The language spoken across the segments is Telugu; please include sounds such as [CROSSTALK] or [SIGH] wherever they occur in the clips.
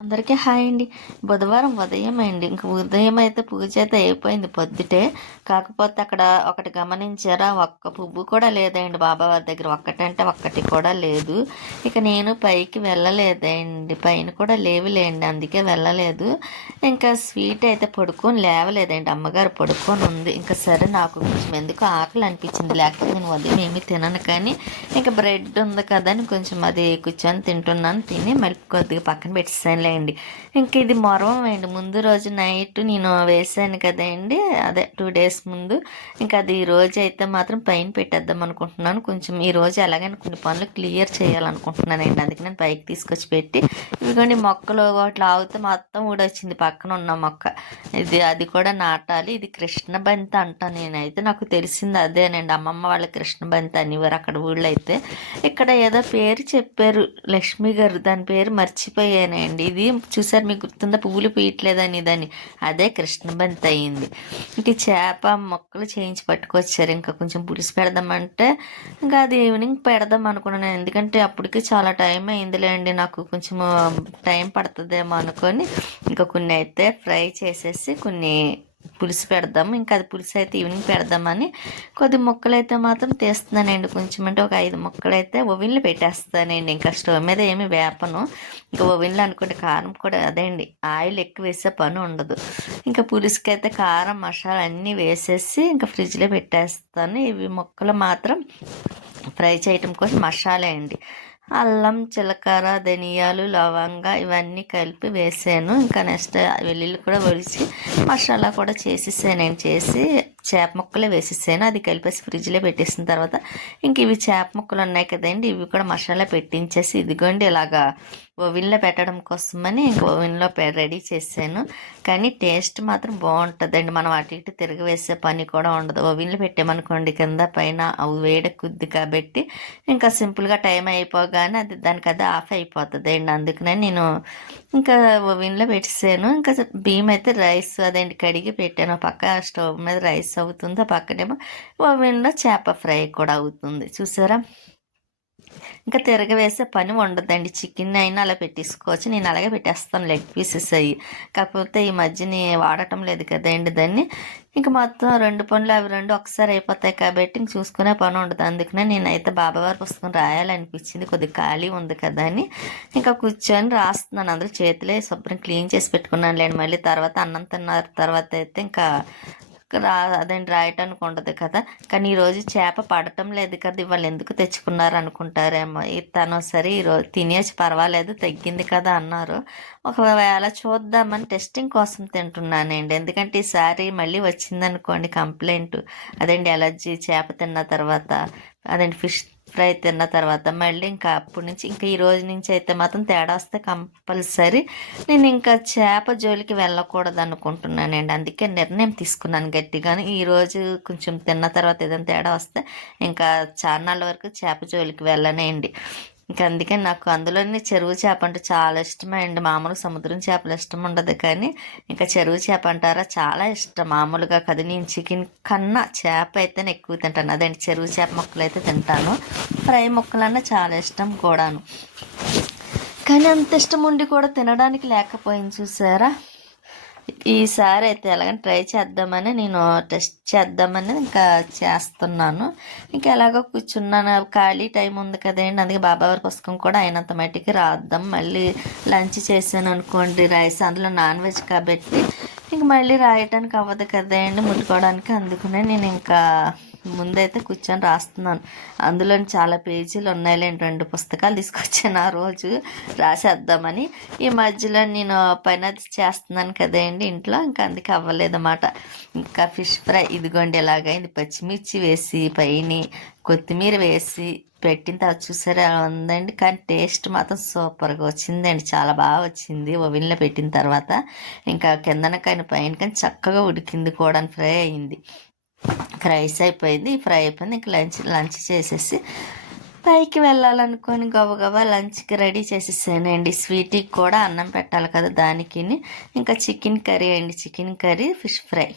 అందరికీ హాయ్ అండి. బుధవారం ఉదయం అండి. ఇంక ఉదయం అయితే పూజ అయితే అయిపోయింది పొద్దుటే. కాకపోతే అక్కడ ఒకటి గమనించారా? ఒక్క పువ్వు కూడా లేదండి బాబావారి దగ్గర. ఒక్కటంటే ఒక్కటి కూడా లేదు. ఇక నేను పైకి వెళ్ళలేదండి పైన కూడా లేవులేండి. అందుకే వెళ్ళలేదు. ఇంకా స్వీట్ అయితే పడుకొని లేవలేదండి. అమ్మగారు పడుకొని ఉంది. ఇంకా సరే నాకు కొంచెం ఎందుకు ఆకలి అనిపించింది. లేకపోతే నేను ఉదయం ఏమీ తినను కానీ ఇంకా బ్రెడ్ ఉంది కదా అని కొంచెం అది కూర్చొని తింటున్నాను. తిని మళ్ళీ కొద్దిగా పక్కన అండి ఇంక ఇది మొరవం అండి. ముందు రోజు నైట్ నేను వేసాను కదండి. అదే టూ డేస్ ముందు. ఇంకా అది ఈ రోజు అయితే మాత్రం పైన పెట్టేద్దాం అనుకుంటున్నాను. కొంచెం ఈ రోజు ఎలాగైనా కొన్ని పనులు క్లియర్ చేయాలనుకుంటున్నానండి. అందుకే నేను పైకి తీసుకొచ్చి పెట్టి ఇదిగోండి మొక్కలు అట్లా ఆగితే మొత్తం ఊడొచ్చింది పక్కన ఉన్న మొక్క. ఇది అది కూడా నాటాలి. ఇది కృష్ణ బంతి అంట నేనైతే. నాకు తెలిసింది అదేనండి. అమ్మమ్మ వాళ్ళ కృష్ణ బంతి అనేవారు అక్కడ ఊళ్ళో అయితే. ఇక్కడ ఏదో పేరు చెప్పారు లక్ష్మి గారు. దాని పేరు మర్చిపోయానండి. ఇది చూసారు మీకు గుర్తుందా? పువ్వులు పీయట్లేదని దాన్ని అదే కృష్ణ బంతి అయింది. ఇంక ఈ చేప మొక్కలు చేయించి పట్టుకొచ్చారు. ఇంకా కొంచెం పులుసు పెడదామంటే ఇంకా అది ఈవినింగ్ పెడదాం అనుకున్నాను. ఎందుకంటే అప్పటికి చాలా టైం అయిందిలేండి. నాకు కొంచెం టైం పడుతుందేమో అనుకొని ఇంకా కొన్ని అయితే ఫ్రై చేసేసి కొన్ని పులుసు పెడదాము. ఇంకా అది పులుసు అయితే ఈవినింగ్ పెడదామని కొద్ది ముక్కలు అయితే మాత్రం తీస్తున్నానండి. కొంచెం అంటే ఒక ఐదు ముక్కలు అయితే ఓవెన్లో పెట్టేస్తానండి. ఇంకా స్టవ్ మీద ఏమి వేపను. ఇంకా ఓవెన్లో అనుకుంటే కారం కూడా అదే అండి. ఆయిల్ ఎక్కువ వేసే పని ఉండదు. ఇంకా పులుసుకి అయితే కారం మసాలా అన్నీ వేసేసి ఇంకా ఫ్రిడ్జ్లో పెట్టేస్తాను. ఇవి ముక్కలు మాత్రం ఫ్రై చేయటం కోసం మసాలా అండి. అల్లం జీలకర్ర ధనియాలు లవంగా ఇవన్నీ కలిపి వేసాను. ఇంకా నెక్స్ట్ వెల్లుల్లి కూడా ఒలిచి మసాలా కూడా చేసేసాను. నేను చేసి చేప ముక్కలే వేసేసాను. అది కలిపేసి ఫ్రిడ్జ్లో పెట్టేసిన తర్వాత ఇంక ఇవి చేప ముక్కలు ఉన్నాయి కదండి ఇవి కూడా మసాలా పెట్టించేసి ఇదిగోండి ఇలాగా ఓవెన్లో పెట్టడం కోసమని ఇంక ఓవెన్లో రెడీ చేశాను కానీ టేస్ట్ మాత్రం బాగుంటుందండి. మనం అటు ఇటు తిరిగి వేసే పని కూడా ఉండదు. ఓవెన్లో పెట్టామనుకోండి కింద పైన అవి వేడెక్కుద్ది కాబట్టి ఇంకా సింపుల్గా టైం అయిపోగానే అది దానికి అది ఆఫ్ అయిపోతుంది అండి అందుకనే నేను ఇంకా ఓవెన్లో పెట్టేసాను. ఇంకా బియ్యం అయితే రైస్ అదేంటి కడిగి పెట్టాను. పక్క స్టవ్ మీద రైస్ అవుతుంది ఆ పక్కనేమో? ఓవెన్లో చేప ఫ్రై కూడా అవుతుంది. చూసారా? ఇంకా తిరగవేసే పని ఉండదండి చికెన్ అయినా అలా పెట్టేసుకోవచ్చు. నేను అలాగే పెట్టేస్తాను లెగ్ పీసెస్ అవి కాకపోతే ఈ మధ్యని వాడటం లేదు కదండి దాన్ని. ఇంకా మొత్తం రెండు పనులు అవి రెండు ఒకసారి అయిపోతాయి కాబట్టి ఇంక చూసుకునే పని ఉండదు. అందుకనే నేనైతే బాబావారి పుస్తకం రాయాలనిపించింది. కొద్దిగా ఖాళీ ఉంది కదా అని. ఇంకా కూర్చొని రాస్తున్నాను. అందులో చేతులే శుభ్రం క్లీన్ చేసి పెట్టుకున్నాను లేండి మళ్ళీ తర్వాత అన్నం తిన్న తర్వాత అయితే ఇంకా రా అదేంటి రాయటానికి ఉండదు కదా. కానీ ఈరోజు చేప పడటం లేదు కదా ఇవాళ ఎందుకు తెచ్చుకున్నారు అనుకుంటారేమో. తను సరే ఈరోజు తినేసి పర్వాలేదు తగ్గింది కదా అన్నారు. ఒకవేళ చూద్దామని టెస్టింగ్ కోసం తింటున్నానండి. ఎందుకంటే ఈసారి మళ్ళీ వచ్చిందనుకోండి కంప్లైంట్ అదేంటి ఎలర్జీ చేప తిన్న తర్వాత అదేంటి ఫిష్ ఫ్రై తిన్న తర్వాత మళ్ళీ ఇంకా అప్పటి నుంచి ఇంకా ఈ రోజు నుంచి అయితే మాత్రం తేడా వస్తే కంపల్సరీ నేను ఇంకా చేప జోలికి వెళ్ళకూడదు అనుకుంటున్నానండి. అందుకే నిర్ణయం తీసుకున్నాను గట్టిగాను. ఈరోజు కొంచెం తిన్న తర్వాత ఏదైనా తేడా వస్తే ఇంకా చాలా వరకు చేప జోలికి వెళ్ళనండి ఇంకా అందుకే నాకు అందులోనే చెరువు చేప అంటే చాలా ఇష్టమే. అండి మామూలుగా సముద్రం చేపలు ఇష్టం ఉండదు కానీ ఇంకా చెరువు చేప అంటారా చాలా ఇష్టం. మామూలుగా కదా నేను చికెన్ కన్నా చేప అయితేనే ఎక్కువ తింటాను. అదేంటి? చెరువు చేప ముక్కలు అయితే తింటాను. ఫ్రై ముక్కలన్నా చాలా ఇష్టం కూడాను. కానీ అంత ఇష్టం ఉండి కూడా తినడానికి లేకపోయింది చూసారా? ఈసారి అయితే ఎలాగైనా ట్రై చేద్దామని నేను టెస్ట్ చేద్దామని ఇంకా చేస్తున్నాను. ఇంకా ఎలాగో కూర్చున్నాను. ఖాళీ టైం ఉంది కదండి. అందుకే బాబావారి పుస్తకం కూడా అయినంత మట్టికి రాద్దాం. మళ్ళీ లంచ్ చేశాను అనుకోండి. రైస్ అందులో నాన్ వెజ్ కాబట్టి. ఇంక మళ్ళీ రాయటానికి అవ్వదు కదండి. ముట్టుకోవడానికి అందుకనే నేను ఇంకా ముందైతే కూర్చొని రాస్తున్నాను. అందులో చాలా పేజీలు ఉన్నాయిలేండి. రెండు పుస్తకాలు తీసుకొచ్చాను ఆ రోజు. రాసేద్దామని. ఈ మధ్యలో నేను పైనది చేస్తున్నాను కదండి ఇంట్లో. ఇంకా అందుకే అవ్వలేదన్నమాట. ఇంకా ఫిష్ ఫ్రై ఇదిగోండి ఎలాగైంది? పచ్చిమిర్చి వేసి పైన కొత్తిమీర వేసి పెట్టిన తర్వాత చూసారా ఉందండి. కానీ టేస్ట్ మాత్రం సూపర్గా వచ్చిందండి. చాలా బాగా వచ్చింది. ఓవెన్లో పెట్టిన తర్వాత. ఇంకా కిందన కానీ పైన కానీ చక్కగా ఉడికింది కూడా ఫ్రై అయింది. రైస్ అయిపోయింది ఫ్రై అయిపోయింది. ఇంకా లంచ్ లంచ్ చేసేసి పైకి వెళ్ళాలనుకొని గబగబా లంచ్కి రెడీ చేసేసానండి. స్వీట్కి కూడా అన్నం పెట్టాలి కదా దానికి ఇంకా చికెన్ కర్రీ అండి. Chicken curry fish fry.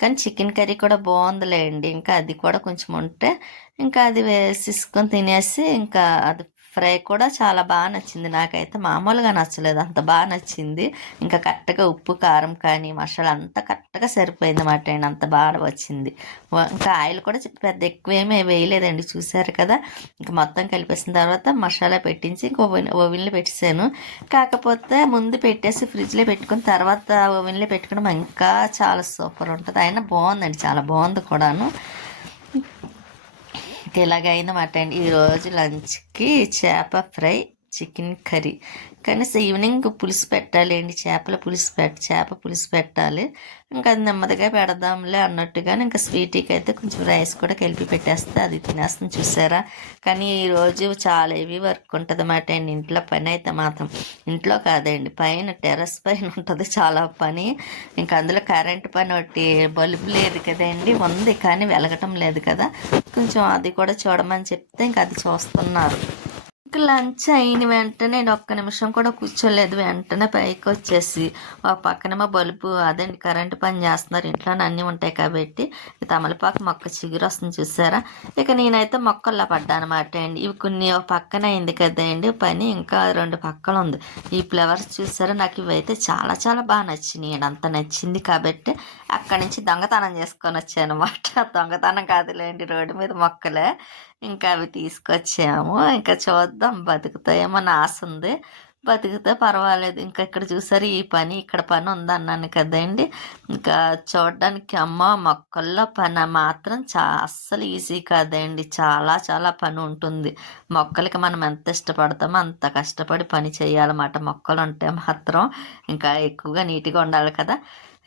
కానీ చికెన్ కర్రీ కూడా బాగుందిలేండి. ఇంకా అది కూడా కొంచెం ఉంటే ఇంకా అది వేసేసుకొని తినేసి ఇంకా అది ఫ్రై కూడా చాలా బాగా నచ్చింది. నాకైతే మామూలుగా నచ్చలేదు. అంత బాగా నచ్చింది. ఇంకా కరెక్ట్గా ఉప్పు కారం కానీ మసాలా అంతా కరెక్ట్గా సరిపోయింది మాట అండి. అంత బాగా వచ్చింది. ఇంకా ఆయిల్ కూడా పెద్ద పెద్ద ఎక్కువేమీ వేయలేదండి. చూసారు కదా? ఇంకా మొత్తం కలిపేసిన తర్వాత మసాలా పెట్టించి ఇంకో ఓవెన్ ఓవెన్లో పెట్టేసాను. కాకపోతే ముందు పెట్టేసి ఫ్రిడ్జ్లో పెట్టుకుని తర్వాత ఓవెన్లో పెట్టుకోవడం ఇంకా చాలా సూపర్ ఉంటుంది. అయినా బాగుందండి. చాలా బాగుంది కూడాను. ఇలాగ అయిందన్నమాట అండి ఈరోజు లంచ్కి చేప ఫ్రై చికెన్ కర్రీ. కనీసం ఈవినింగ్ పులుసు పెట్టాలి చేపల పులుసు పెట్ చేప పులుసు పెట్టాలి. ఇంకా అది నెమ్మదిగా పెడదాంలే అన్నట్టుగానే ఇంకా స్వీట్కి అయితే కొంచెం రైస్ కూడా కలిపి పెట్టేస్తే అది తినేస్తాను చూసారా? కానీ ఈరోజు చాలా ఇవి వర్క్ ఉంటుంది అన్నమాట అండి. ఇంట్లో పని అయితే మాత్రం. ఇంట్లో కాదండి పైన టెర్రస్ పైన ఉంటుంది చాలా పని. ఇంకా అందులో కరెంట్ పని ఒకటి బల్బు లేదు కదండి ఉంది కానీ వెలగటం లేదు కదా. కొంచెం అది కూడా చూడమని చెప్తే ఇంకా అది చూస్తున్నారు. లంచ్ అయిన వెంటనే నేను ఒక్క నిమిషం కూడా కూర్చోలేదు. వెంటనే పైకి వచ్చేసి ఒక పక్కనేమో బల్బు అదండి కరెంటు పని చేస్తున్నారు. ఇంట్లో అన్నీ ఉంటాయి కాబట్టి తమలపాకు మొక్క చిగురు వస్తుంది చూసారా? ఇక నేనైతే మొక్కల్లో పడ్డాను అనమాట అండి. ఇవి కొన్ని ఒక పక్కన అయింది కదండి. పని ఇంకా రెండు పక్కలు ఉంది. ఈ ఫ్లవర్స్ చూసారా? నాకు ఇవైతే చాలా చాలా బాగా నచ్చినాయి అంత నచ్చింది కాబట్టి అక్కడి నుంచి దొంగతనం చేసుకొని వచ్చాను అనమాట దొంగతనం కాదులేండి. రోడ్డు మీద మొక్కలే. ఇంకా అవి తీసుకొచ్చాము. ఇంకా చూద్దాం బతుకుతాయేమో అని ఆశ ఉంది బతికితే పర్వాలేదు. ఇంకా ఇక్కడ చూసారు ఈ పని ఇక్కడ పని ఉంది అన్నాను కదండి. ఇంకా చూడడానికి అమ్మ మొక్కల్లో పని మాత్రం చా అస్సలు ఈజీ కాదండి. చాలా చాలా పని ఉంటుంది. మొక్కలకి మనం ఎంత ఇష్టపడతామో అంత కష్టపడి పని చేయాలన్నమాట. మొక్కలు ఉంటే మాత్రం ఇంకా ఎక్కువగా నీట్గా ఉండాలి కదా.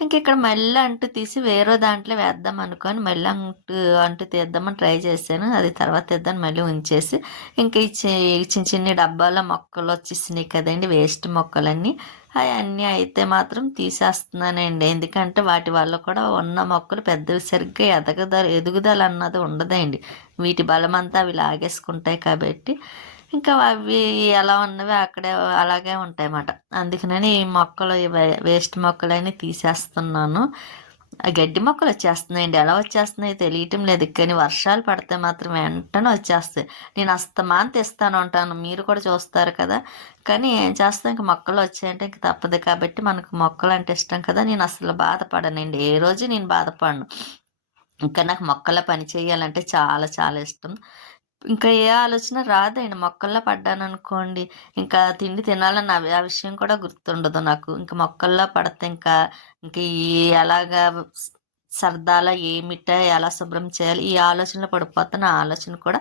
ఇంక ఇక్కడ మళ్ళీ అంటు తీసి వేరే దాంట్లో వేద్దాం అనుకొని మళ్ళీ అంటు అంటు తీద్దామని ట్రై చేశాను. అది తర్వాత తీద్దాం మళ్ళీ ఉంచేసి ఇంకా ఈ చి- చిన్న చిన్న డబ్బాలో మొక్కలు వచ్చేసినాయి కదండి వేస్ట్ మొక్కలన్నీ. అవన్నీ అయితే మాత్రం తీసేస్తున్నానండి. ఎందుకంటే వాటి వల్ల కూడా ఉన్న మొక్కలు పెద్దవి సరిగ్గా ఎదగద ఎదుగుదల అన్నది ఉండదండి. వీటి బలమంతా అవి లాగేసుకుంటాయి కాబట్టి. ఇంకా అవి ఎలా ఉన్నవి అక్కడే అలాగే ఉంటాయి అన్నమాట అందుకనని ఈ మొక్కలు వే- వేస్ట్ మొక్కలన్నీ తీసేస్తున్నాను. ఆ గడ్డి మొక్కలు వచ్చేస్తున్నాయండి. ఎలా వచ్చేస్తున్నాయి తెలియటం లేదు. కానీ వర్షాలు పడితే మాత్రం వెంటనే వచ్చేస్తాయి. నేను అస్తమాన్ తెస్తాను ఉంటాను మీరు కూడా చూస్తారు కదా. కానీ ఏం చేస్తాం? ఇంక మొక్కలు వచ్చాయంటే ఇంక తప్పదు. కాబట్టి మనకు మొక్కలు అంటే ఇష్టం కదా. నేను అసలు బాధపడనండి. ఏ రోజు నేను బాధపడను. ఇంకా నాకు మొక్కల పని చేయాలంటే చాలా చాలా ఇష్టం. ఇంకా ఏ ఆలోచన రాదండి. మొక్కల్లో పడ్డాను అనుకోండి ఇంకా తిండి తినాలని ఆ ఆ విషయం కూడా గుర్తుండదు నాకు. ఇంకా మొక్కల్లో పడితే ఇంకా ఇంకా ఈ ఎలాగా సరదాలా ఏమిటా ఎలా శుభ్రం చేయాలి ఈ ఆలోచనలో పడిపోతాను ఆ ఆలోచన కూడా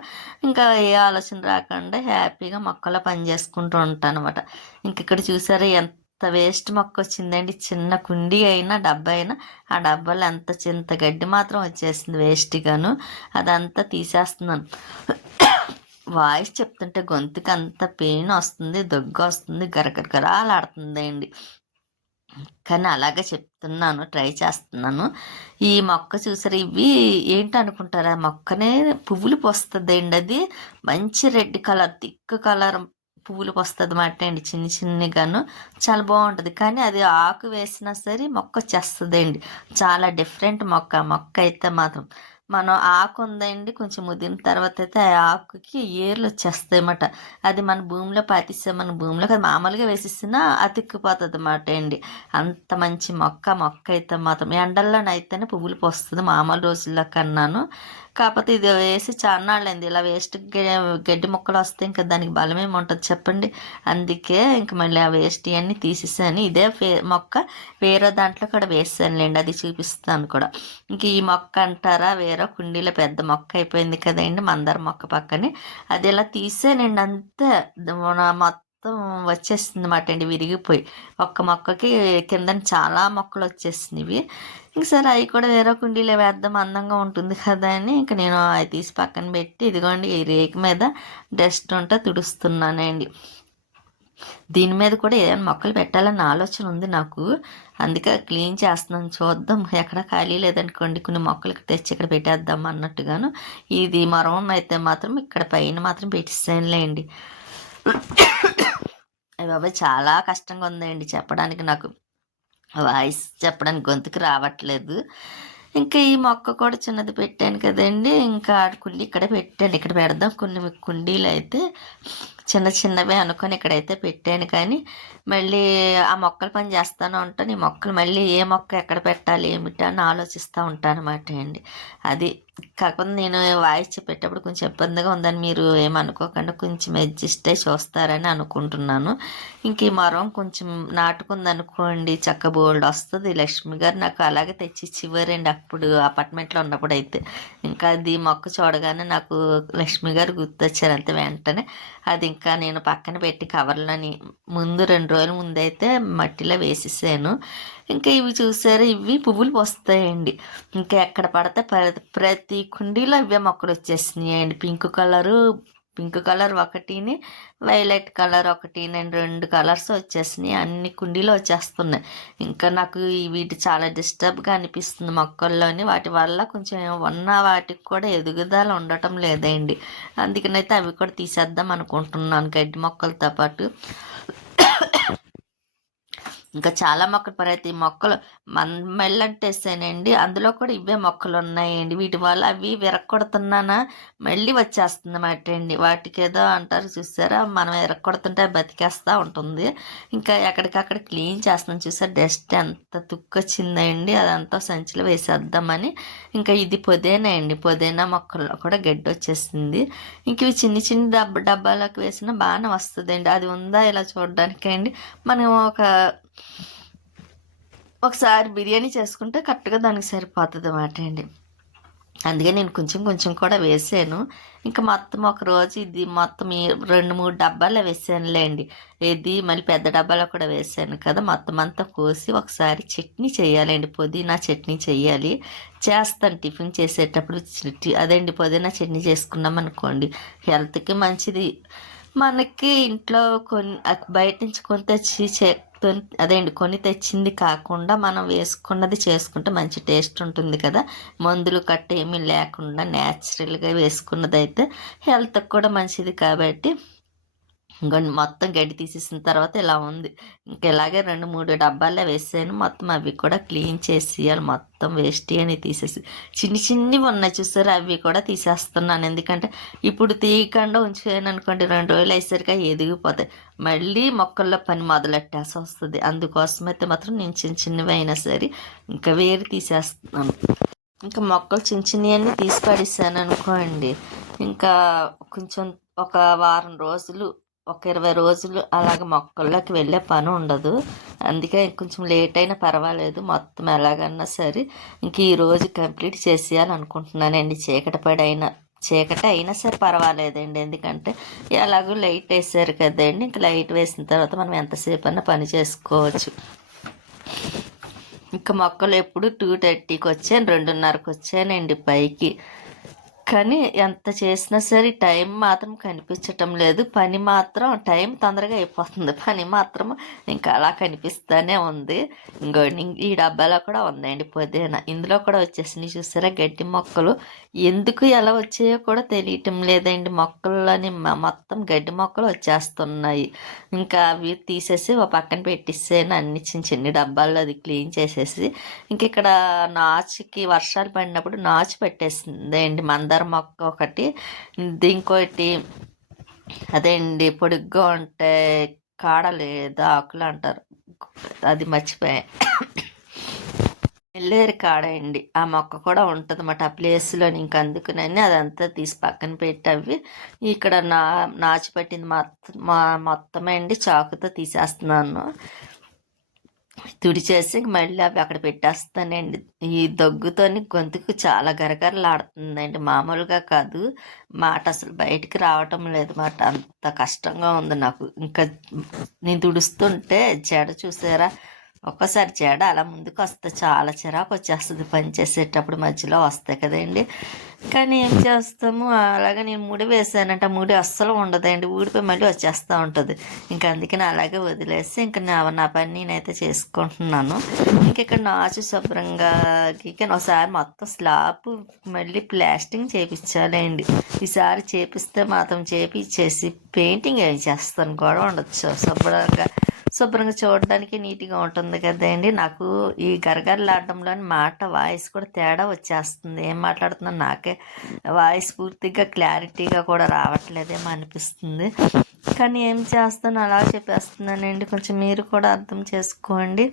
ఇంకా ఏ ఆలోచన రాకుండా హ్యాపీగా మొక్కల్లో పని చేసుకుంటూ ఉంటాను అనమాట ఇంక ఇక్కడ చూసారా ఎంత వేస్ట్ మొక్క వచ్చిందండి చిన్న కుండీ అయినా డబ్బా అయినా ఆ డబ్బాలో ఎంత చింత గడ్డి మాత్రం వచ్చేసింది వేస్ట్గాను. అదంతా తీసేస్తున్నాను. వాయిస్ చెప్తుంటే గొంతుకి అంత పెయిన్ వస్తుంది దగ్గు వస్తుంది గరగరగరాలాడుతుందండి. కానీ అలాగే చెప్తున్నాను ట్రై చేస్తున్నాను. ఈ మొక్క చూసారు ఇవి ఏంటి అనుకుంటారా మొక్కనే పువ్వులు పోస్తుంది అండి అది. మంచి రెడ్ కలర్ థిక్ కలర్ పువ్వులు వస్తుంది అన్నమాట అండి చిన్న చిన్నగాను. చాలా బాగుంటుంది. కానీ అది ఆకు వేసినా సరే మొక్క చేస్తుందండి. చాలా డిఫరెంట్ మొక్క మొక్క అయితే మాత్రం. మనం ఆకు ఉందండి కొంచెం ముదిన తర్వాత అయితే ఆ ఆకుకి ఏర్లు వచ్చేస్తాయన్నమాట. అది మన భూమిలో పాతిస్తే మన భూమిలో అది మామూలుగా వేసిస్తున్నా అతిక్కిపోతుంది అన్నమాట అండి. అంత మంచి మొక్క మొక్క అయితే మాత్రం. ఎండల్లోనైతేనే పువ్వులు పోస్తుంది మామూలు రోజుల్లో కన్నాను. కాకపోతే ఇది వేసి చాన్నాళ్ళైంది. ఇలా వేస్ట్ గడ్డి మొక్కలు వస్తే ఇంకా దానికి బలం ఏమి ఉంటుంది చెప్పండి. అందుకే ఇంక మళ్ళీ ఆ వేస్ట్ ఇవన్నీ తీసేసాను. ఇదే మొక్క వేరే దాంట్లో కూడా వేసానులేండి. అది చూపిస్తాను కూడా. ఇంక ఈ మొక్క అంటారా వేరే కుండీలో పెద్ద మొక్క అయిపోయింది కదండి మందార మొక్క పక్కనే. అది ఇలా తీసానండి అంతే. మొత్తం మొత్తం వచ్చేసింది అన్నమాట అండి విరిగిపోయి. ఒక్క మొక్కకి కింద చాలా మొక్కలు వచ్చేసినవి. సరే అవి కూడా వేరే కుండీలో వేద్దాం అందంగా ఉంటుంది కదా అని ఇంక నేను అవి తీసి పక్కన పెట్టి ఇదిగోండి ఈ రేకు మీద డస్ట్ ఉంటే తుడుస్తున్నానండి. దీని మీద కూడా ఏమైనా మొక్కలు పెట్టాలన్న ఆలోచన ఉంది నాకు. అందుకే క్లీన్ చేస్తున్నాను చూద్దాం. ఎక్కడ ఖాళీ లేదనుకోండి కొన్ని మొక్కలకి తెచ్చి ఇక్కడ పెట్టేద్దాం అన్నట్టుగాను. ఇది మరవం అయితే మాత్రం ఇక్కడ పైన మాత్రం పెట్టిస్తానులేండి. అవి బాబా చాలా కష్టంగా ఉందండి చెప్పడానికి నాకు. వాయిస్ చెప్పడానికి గొంతుకు రావట్లేదు. ఇంకా ఈ మొక్క కూడా చిన్నది పెట్టాను కదండి. ఇంకా కుండీ ఇక్కడ పెట్టాను. ఇక్కడ పెడదాం. కొన్ని కుండీలు అయితే చిన్న చిన్నవి అనుకొని ఇక్కడైతే పెట్టాను. కానీ మళ్ళీ ఆ మొక్కల పని చేస్తాను ఉంటాను ఈ మొక్కలు మళ్ళీ ఏ మొక్క ఎక్కడ పెట్టాలి ఏమిటి అని ఆలోచిస్తూ ఉంటాను అండి. అది కాకపోతే నేను వాయిస్ చెప్పేటప్పుడు కొంచెం ఇబ్బందిగా ఉందని మీరు ఏమనుకోకుండా. కొంచెం అడ్జస్ట్ అయి చూస్తారని అనుకుంటున్నాను. ఇంక ఈ మరం కొంచెం నాటుకుంది అనుకోండి చక్క బోల్డ్ వస్తుంది. లక్ష్మి గారు నాకు అలాగే తెచ్చి ఇచ్చివ్వరండి అప్పుడు అపార్ట్మెంట్లో ఉన్నప్పుడు అయితే. ఇంకా అది మొక్క చూడగానే నాకు లక్ష్మి గారు గుర్తొచ్చారు అంతే వెంటనే. అది ఇంకా నేను పక్కన పెట్టి కవర్లని ముందు రెండు రోజుల ముందు అయితే మట్టిలో వేసేసాను. ఇంకా ఇవి చూసారు? ఇవి పువ్వులు పోస్తాయండి. ఇంకా ఎక్కడ పడితే ప్రతి కుండీలో ఇవే మొక్కలు వచ్చేసినాయండి. పింక్ కలరు పింక్ కలర్ ఒకటిని వైలెట్ కలర్ ఒకటి నేను రెండు కలర్స్ వచ్చేసినాయి. అన్ని కుండీలు వచ్చేస్తున్నాయి. ఇంకా నాకు వీటి చాలా డిస్టర్బ్గా అనిపిస్తుంది మొక్కల్లోని. వాటి వల్ల కొంచెం ఉన్న వాటికి కూడా ఎదుగుదల ఉండటం లేదండి. అందుకనైతే అవి కూడా తీసేద్దాం అనుకుంటున్నాను గడ్డి మొక్కలతో పాటు. ఇంకా చాలా మొక్కలు ప్రతి మొక్కలు మెల్లంటేసానండి అందులో కూడా ఇవే మొక్కలు ఉన్నాయండి వీటి వల్ల అవి విరక్కొడుతున్నానా మళ్ళీ వచ్చేస్తుందన్నమాట అండి. వాటికి ఏదో అంటారు చూసారా? మనం విరక్కొడుతుంటే బతికేస్తూ ఉంటుంది. ఇంకా ఎక్కడికక్కడ క్లీన్ చేస్తున్నాం చూసారు? డస్ట్ ఎంత తుక్కొచ్చిందండి. అదంతా సంచిలో వేసేద్దామని. ఇంకా ఇది పుదీనా అండి. పుదీనా మొక్కల్లో కూడా గడ్డి వచ్చేసింది ఇంక ఇవి చిన్ని చిన్ని డబ్బా డబ్బాలకు వేసినా బాగానే వస్తుందండి. అది ఉందా ఇలా చూడడానికి అండి. మనం ఒక ఒకసారి బిర్యానీ చేసుకుంటే కరెక్ట్గా దానికి సరిపోతుంది అన్నమాట అండి. అందుకే నేను కొంచెం కొంచెం కూడా వేసాను. ఇంకా మొత్తం ఒక రోజు ఇది మొత్తం రెండు మూడు డబ్బాలు వేసానులేండి ఇది మళ్ళీ పెద్ద డబ్బాలో కూడా వేసాను కదా. మొత్తం అంతా కోసి ఒకసారి చట్నీ చేయాలండి పుదీనా చట్నీ చేయాలి. చేస్తాను టిఫిన్ చేసేటప్పుడు అదండి పుదీనా చట్నీ చేసుకున్నాం అనుకోండి. హెల్త్కి మంచిది. మనకి ఇంట్లో కొన్ని బయట నుంచి కొని అదే అండి అదేంటి కొని తెచ్చింది కాకుండా మనం వేసుకున్నది చేసుకుంటే మంచి టేస్ట్ ఉంటుంది కదా. మందులు కట్ట ఏమీ లేకుండా న్యాచురల్గా వేసుకున్నది అయితే హెల్త్కి కూడా మంచిది కాబట్టి ఇంకా మొత్తం గడ్డి తీసేసిన తర్వాత ఇలా ఉంది. ఇంకా ఇలాగే రెండు మూడు డబ్బాల్లో వేసాను. మొత్తం అవి కూడా క్లీన్ చేసేయాలి. మొత్తం వేస్ట్ అని తీసేసి చిన్ని చిన్నవి ఉన్నాయి చూసారు? అవి కూడా తీసేస్తున్నాను. ఎందుకంటే ఇప్పుడు తీయకుండా ఉంచాను అనుకోండి రెండు రోజులు అయ్యేసరికి అవి ఎదిగిపోతాయి. మళ్ళీ మొక్కల్లో పని మొదలెట్టాల్సి వస్తుంది. అందుకోసం అయితే మాత్రం నేను చిన్న చిన్నవి అయినా సరే ఇంకా వేరు తీసేస్తున్నాను. ఇంకా మొక్కలు చిన్న చిన్నవన్నీ తీసి పడేసాను అనుకోండి ఇంకా కొంచెం ఒక వారం రోజులు ఒక ఇరవై రోజులు అలాగ మొక్కల్లోకి వెళ్ళే పని ఉండదు. అందుకే కొంచెం లేట్ అయినా పర్వాలేదు. మొత్తం ఎలాగన్నా సరే ఇంక ఈ రోజు కంప్లీట్ చేసేయాలనుకుంటున్నానండి. చీకటి పడి అయినా చీకటి అయినా సరే పర్వాలేదండి. ఎందుకంటే ఎలాగో లైట్ వేసారు కదండి. ఇంక లైట్ వేసిన తర్వాత మనం ఎంతసేపు అన్నా పని చేసుకోవచ్చు. ఇంకా మొక్కలు ఎప్పుడు టూ థర్టీకి వచ్చాను రెండున్నరకు వచ్చానండి పైకి. కానీ ఎంత చేసినా సరే టైం మాత్రం కనిపించటం లేదు. పని మాత్రం టైం తొందరగా అయిపోతుంది. పని మాత్రం ఇంకా అలా కనిపిస్తూనే ఉంది. ఇంకో ఈ డబ్బాలో కూడా ఉందండి పుదీనా. ఇందులో కూడా వచ్చేసినాయి చూసారా గడ్డి మొక్కలు. ఎందుకు ఎలా వచ్చాయో కూడా తెలియటం లేదండి. మొక్కల్లోని మొత్తం గడ్డి మొక్కలు వచ్చేస్తున్నాయి. ఇంకా అవి తీసేసి ఒక పక్కన పెట్టేసాను అన్ని చిన్న చిన్న డబ్బాల్లో అది క్లీన్ చేసేసి ఇంక ఇక్కడ నాచుకి వర్షాలు పడినప్పుడు నాచు పెట్టేసిందండి అండి మందార మొక్క ఒకటి. ఇంకోటి అదే అండి పొడుగ్గా ఉంటే కాడ లేదా ఆకులు అంటారు. అది మర్చిపోయా ఎల్లేరు కాడ అండి. ఆ మొక్క కూడా ఉంటుంది అన్నమాట. ఆ ప్లేస్లో ఇంక అందుకునని అదంతా తీసి పక్కన పెట్టి అవి ఇక్కడ నా నాచు పట్టింది మొత్తం మొత్తమే మొత్తం అండి. చాకుతో తీసేస్తున్నాను. తుడిచేసి మళ్ళీ అవి అక్కడ పెట్టేస్తానండి. ఈ దగ్గుతోని గొంతుకు చాలా గరగరలాడుతుందండి. మామూలుగా కాదు. మాట అసలు బయటికి రావటం లేదు మాట. అంత కష్టంగా ఉంది నాకు. ఇంకా నేను తుడుస్తుంటే జడ చూసారా? ఒక్కసారి జడ అలా ముందుకు వస్తే చాలా చిరాకు వచ్చేస్తుంది పని చేసేటప్పుడు మధ్యలో వస్తాయి కదండి. కానీ ఏం చేస్తాము? అలాగే నేను ముడి వేసానంటే ఆ ముడి అస్సలు ఉండదండి. ఊడిపోయి మళ్ళీ వచ్చేస్తూ ఉంటుంది. ఇంకా అందుకని అలాగే వదిలేసి ఇంకా నా నా పని నేనైతే చేసుకుంటున్నాను. ఇంక ఇక్కడ నాచు శుభ్రంగా గీకాను. ఒకసారి మొత్తం స్లాబ్ మళ్ళీ ప్లాస్టింగ్ చేపించాలండి. ఈసారి చేపిస్తే మాత్రం చేపించేసి పెయింటింగ్ ఏం చేస్తాను గొడవ ఉండొచ్చు శుభ్రంగా. శుభ్రంగా చూడడానికి నీట్గా ఉంటుంది కదండి. నాకు ఈ గరగరలాడడంలోని మాట వాయిస్ కూడా తేడా వచ్చేస్తుంది. ఏం మాట్లాడుతున్నా నాకే నాకే వాయిస్ పూర్తిగా క్లారిటీగా కూడా రావట్లేదేమో అనిపిస్తుంది. కానీ ఏం చేస్తాను అలా చెప్పేస్తున్నానండి. కొంచెం మీరు కూడా అర్థం చేసుకోండి.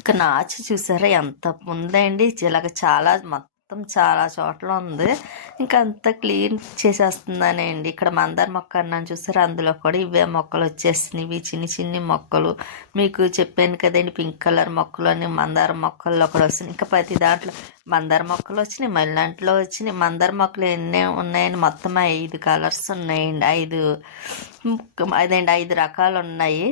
ఇక నాచు చూసారా? ఎంత ఉందండి. ఇలాగ చాలా మొత్తం మొత్తం చాలా చోట్ల ఉంది. ఇంకా అంతా క్లీన్ చేసేస్తుందనండి ఇక్కడ మందార మొక్క అన్నాను చూసారు? అందులో కూడా ఇవే మొక్కలు వచ్చేస్తున్నాయి. ఇవి చిన్ని చిన్ని మొక్కలు. మీకు చెప్పాను కదండి పింక్ కలర్ మొక్కలు అని మందార మొక్కల్లో కూడా వస్తున్నాయి. ఇంకా ప్రతి దాంట్లో మందార మొక్కలు వచ్చినాయి మళ్ళీ దాంట్లో వచ్చినాయి. మందార మొక్కలు ఎన్ని ఉన్నాయని మొత్తం ఐదు కలర్స్ ఉన్నాయండి. ఐదు అదేండి ఐదు రకాలు ఉన్నాయి.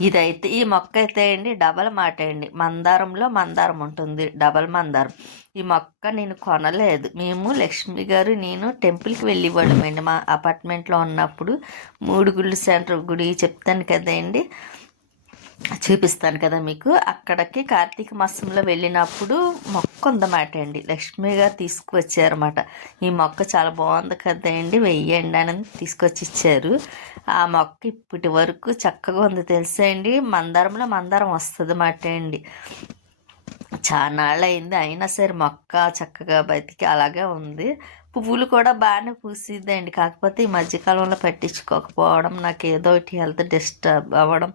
ఇదైతే ఈ మొక్క అయితే అండి డబల్ మాట అండి. మందారంలో మందారం ఉంటుంది. డబల్ మందారం. ఈ మొక్క నేను కొనలేదు. మేము లక్ష్మి గారు నేను టెంపుల్కి వెళ్ళి మా అపార్ట్మెంట్లో ఉన్నప్పుడు. మూడు గుళ్ళు సెంటర్ గుడి చెప్తాను కదండి. చూపిస్తాను కదా మీకు. అక్కడికి కార్తీక మాసంలో వెళ్ళినప్పుడు మొక్క ఉందన్నమాట అండి. లక్ష్మిగా తీసుకువచ్చారన్నమాట. ఈ మొక్క చాలా బాగుంది కదండి వెయ్యండి అని తీసుకొచ్చి ఇచ్చారు ఆ మొక్క ఇప్పటి వరకు చక్కగా ఉంది తెలుసా అండి. మందారంలో మందారం వస్తుంది అన్నమాట అండి. చాలా అయింది అయినా సరే మొక్క చక్కగా బతికి అలాగే ఉంది. పువ్వులు కూడా బాగానే పూసిద్దండి. కాకపోతే ఈ మధ్యకాలంలో పట్టించుకోకపోవడం నాకు ఏదో ఒకటి హెల్త్ డిస్టర్బ్ అవ్వడం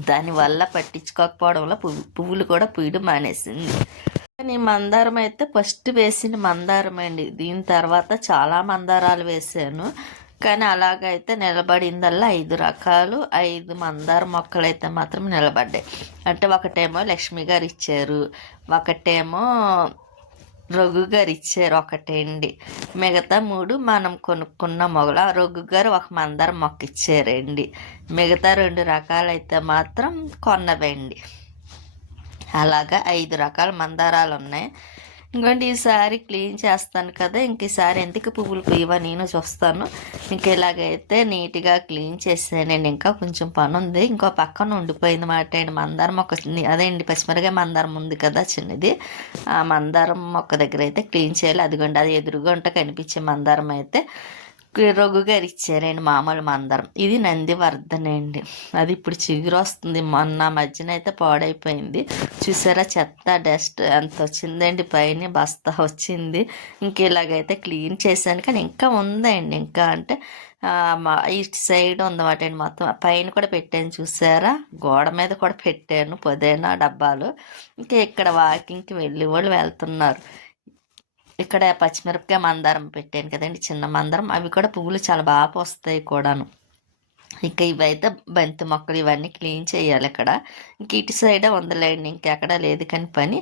దానివల్ల పట్టించుకోకపోవడంలో పువ్వు పువ్వులు కూడా పూయడం మానేసింది. కానీ మందారం అయితే ఫస్ట్ వేసిన మందారం అండి. దీని తర్వాత చాలా మందారాలు వేసాను. కానీ అలాగైతే నిలబడిందల్లా ఐదు రకాలు. ఐదు మందార మొక్కలు అయితే మాత్రం నిలబడ్డాయి. అంటే ఒకటేమో లక్ష్మి గారు ఇచ్చారు. ఒకటేమో రఘు గారు ఇచ్చారు ఒకటండి. మిగతా మూడు మనం కొనుక్కున్న మొగల రఘు గారు ఒక మందారం మొక్క ఇచ్చారండి మిగతా రెండు రకాలైతే మాత్రం కొన్నవండి. అలాగా ఐదు రకాల మందారాలు ఉన్నాయి ఇంకోటి ఈసారి క్లీన్ చేస్తాను కదా ఇంక ఈసారి ఎందుకు పువ్వులు పూయవా నేను చూస్తాను. ఇంక ఇలాగైతే నీట్గా క్లీన్ చేసానండి ఇంకా కొంచెం పని ఉంది. ఇంకో పక్కన ఉండిపోయింది మాట అండి. మందారం మొక్క అదే అండి పచ్చిమిరకాయ మందారం ఉంది కదా చిన్నది. ఆ మందారం మొక్క దగ్గర అయితే క్లీన్ చేయాలి. అదిగోండి అది ఎదురుగా ఉంటే కనిపించే మందారం అయితే. రఘు గారు ఇచ్చారండి మామూలు మందరం. ఇది నందివర్ధన అండి. అది ఇప్పుడు చిగురు వస్తుంది. మొన్న మధ్యన అయితే పాడైపోయింది. చూసారా చెత్త డస్ట్ ఎంత వచ్చిందండి. పైన బస్తా వచ్చింది. ఇంక ఇలాగైతే క్లీన్ చేశాను. కానీ ఇంకా ఉందండి. ఇంకా అంటే మా ఇటు సైడ్ ఉందన్నమాట అండి మొత్తం. పైన కూడా పెట్టాను. చూసారా? గోడ మీద కూడా పెట్టాను. పుదీనా డబ్బాలు. ఇంకా ఇక్కడ వాకింగ్కి వెళ్ళి వాళ్ళు వెళ్తున్నారు. ఇక్కడ పచ్చిమిరపకాయ మందారం పెట్టాను కదండి చిన్న మందారం. అవి కూడా పువ్వులు చాలా బాగా పోస్తాయి కూడాను. ఇంకా ఇవైతే బంతి మొక్కలు ఇవన్నీ క్లీన్ చేయాలి ఇక్కడ. ఇంక ఇటు సైడే ఉందలేండి ఇంకెక్కడ లేదు కానీ పని.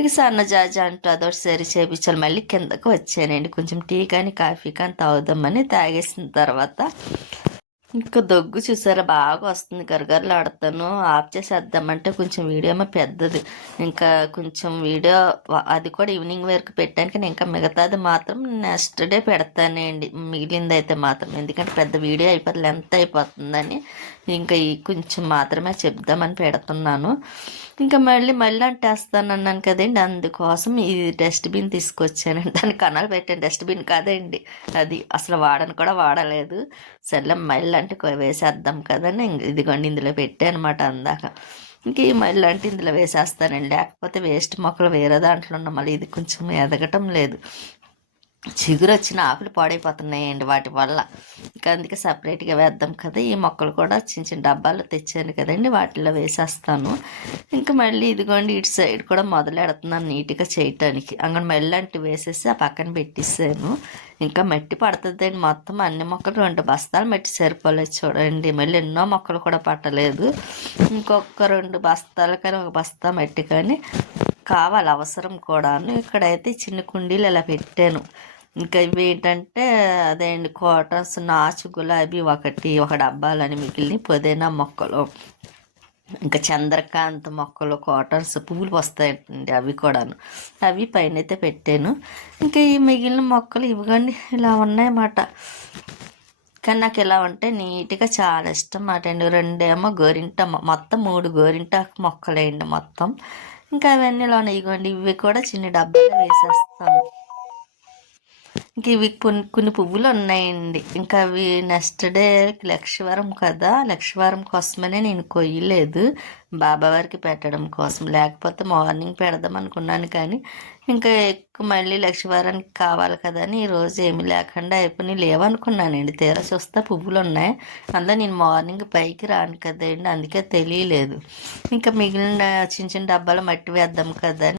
ఇక సన్నజాజా అంటూ అదొకటి సరి చేపించాలి మళ్ళీ కిందకు వచ్చానండి. కొంచెం టీ కానీ కాఫీ కానీ తాగుదామని తాగేసిన తర్వాత ఇంకా దగ్గు చూసారా? బాగా వస్తుంది. గరగరలాడుతాను. ఆఫ్ చేసేద్దామంటే కొంచెం వీడియో ఏమో పెద్దది. ఇంకా కొంచెం వీడియో అది కూడా ఈవినింగ్ వరకు పెట్టాను కానీ ఇంకా మిగతాది మాత్రం నెక్స్ట్ డే పెడతానండి. మిగిలింది అయితే మాత్రం. ఎందుకంటే పెద్ద వీడియో అయిపోతే లెంత్ అయిపోతుందని ఇంకా ఈ కొంచెం మాత్రమే చెప్దామని పెడుతున్నాను. ఇంకా మళ్ళీ మళ్ళీ అంటేస్తాను అన్నాను కదండి. అందుకోసం ఈ డస్ట్బిన్ తీసుకొచ్చానండి [LAUGHS] దాని కనాలు పెట్టాను. డస్ట్బిన్ కాదండి. అది అసలు వాడని కూడా వాడలేదు. సర్లే మళ్ళీ అంటే వేసేద్దాం కదండి ఇదిగోండి ఇందులో పెట్టానమాట అనమాట అందాక. ఇంక మళ్ళీ అంటే ఇందులో వేసేస్తానండి. లేకపోతే వేస్ట్ మొక్కలు వేరే దాంట్లో ఉన్న మళ్ళీ ఇది కొంచెం ఎదగటం లేదు. చిగురు వచ్చిన ఆకులు పాడైపోతున్నాయండి వాటి వల్ల. ఇంకా అందుకే సపరేట్గా వేద్దాం కదా. ఈ మొక్కలు కూడా చిన్న చిన్న డబ్బాలు తెచ్చాను కదండి వాటిలో వేసేస్తాను. ఇంకా మళ్ళీ ఇదిగోండి ఇటు సైడ్ కూడా మొదలెడుతున్నాను నీట్గా చేయటానికి. అంగన్ మెల్లంటి వేసేసి ఆ పక్కన పెట్టేసాను. ఇంకా మట్టి పడుతుందండి మొత్తం. అన్ని మొక్కలు రెండు బస్తాలు మట్టి సరిపోలేదు చూడండి. మళ్ళీ ఎన్నో మొక్కలు కూడా పట్టలేదు. ఇంకొక రెండు బస్తాలు కానీ ఒక బస్తా మట్టి కానీ కావాలి అవసరం కూడాను. ఇక్కడైతే చిన్న కుండీలు ఇలా పెట్టాను. ఇంకా ఇవి ఏంటంటే అదే అండి కాటన్స్ నాచు గులాబీ ఒకటి ఒక డబ్బాలని మిగిలిన పుదీనా మొక్కలు. ఇంకా చంద్రకాంత్ మొక్కలు కాటన్స్ పువ్వులు వస్తాయండి అవి కూడాను. అవి పైన అయితే పెట్టాను. ఇంకా ఈ మిగిలిన మొక్కలు ఇవ్వండి ఇలా ఉన్నాయన్నమాట. కానీ నాకు ఇలా ఉంటే నీట్గా చాలా ఇష్టం మాట అండి. రెండేమో గోరింట మొత్తం మూడు గోరింట మొక్కలేండి మొత్తం. ఇంకా అవన్నీ ఇలా ఇవ్వండి ఇవి కూడా చిన్న డబ్బాలు వేసేస్తాను. ఇంక ఇవి కొన్ని కొన్ని పువ్వులు ఉన్నాయండి. ఇంకా అవి నెక్స్ట్ డే లక్షవారం కదా లక్షవారం కోసమనే నేను కొయ్యలేదు. బాబావారికి పెట్టడం కోసం. లేకపోతే మార్నింగ్ పెడదాం అనుకున్నాను కానీ ఇంకా ఎక్కువ మళ్ళీ లక్షవారానికి కావాలి కదా అని ఈరోజు ఏమి లేకుండా అయిపోయి లేవనుకున్నానండి. తీరా చూస్తే పువ్వులు ఉన్నాయి. అందులో నేను మార్నింగ్ పైకి రాను కదండి. అందుకే తెలియలేదు. ఇంకా మిగిలిన చిన్న చిన్న డబ్బాలు మట్టి వేద్దాం కదా అని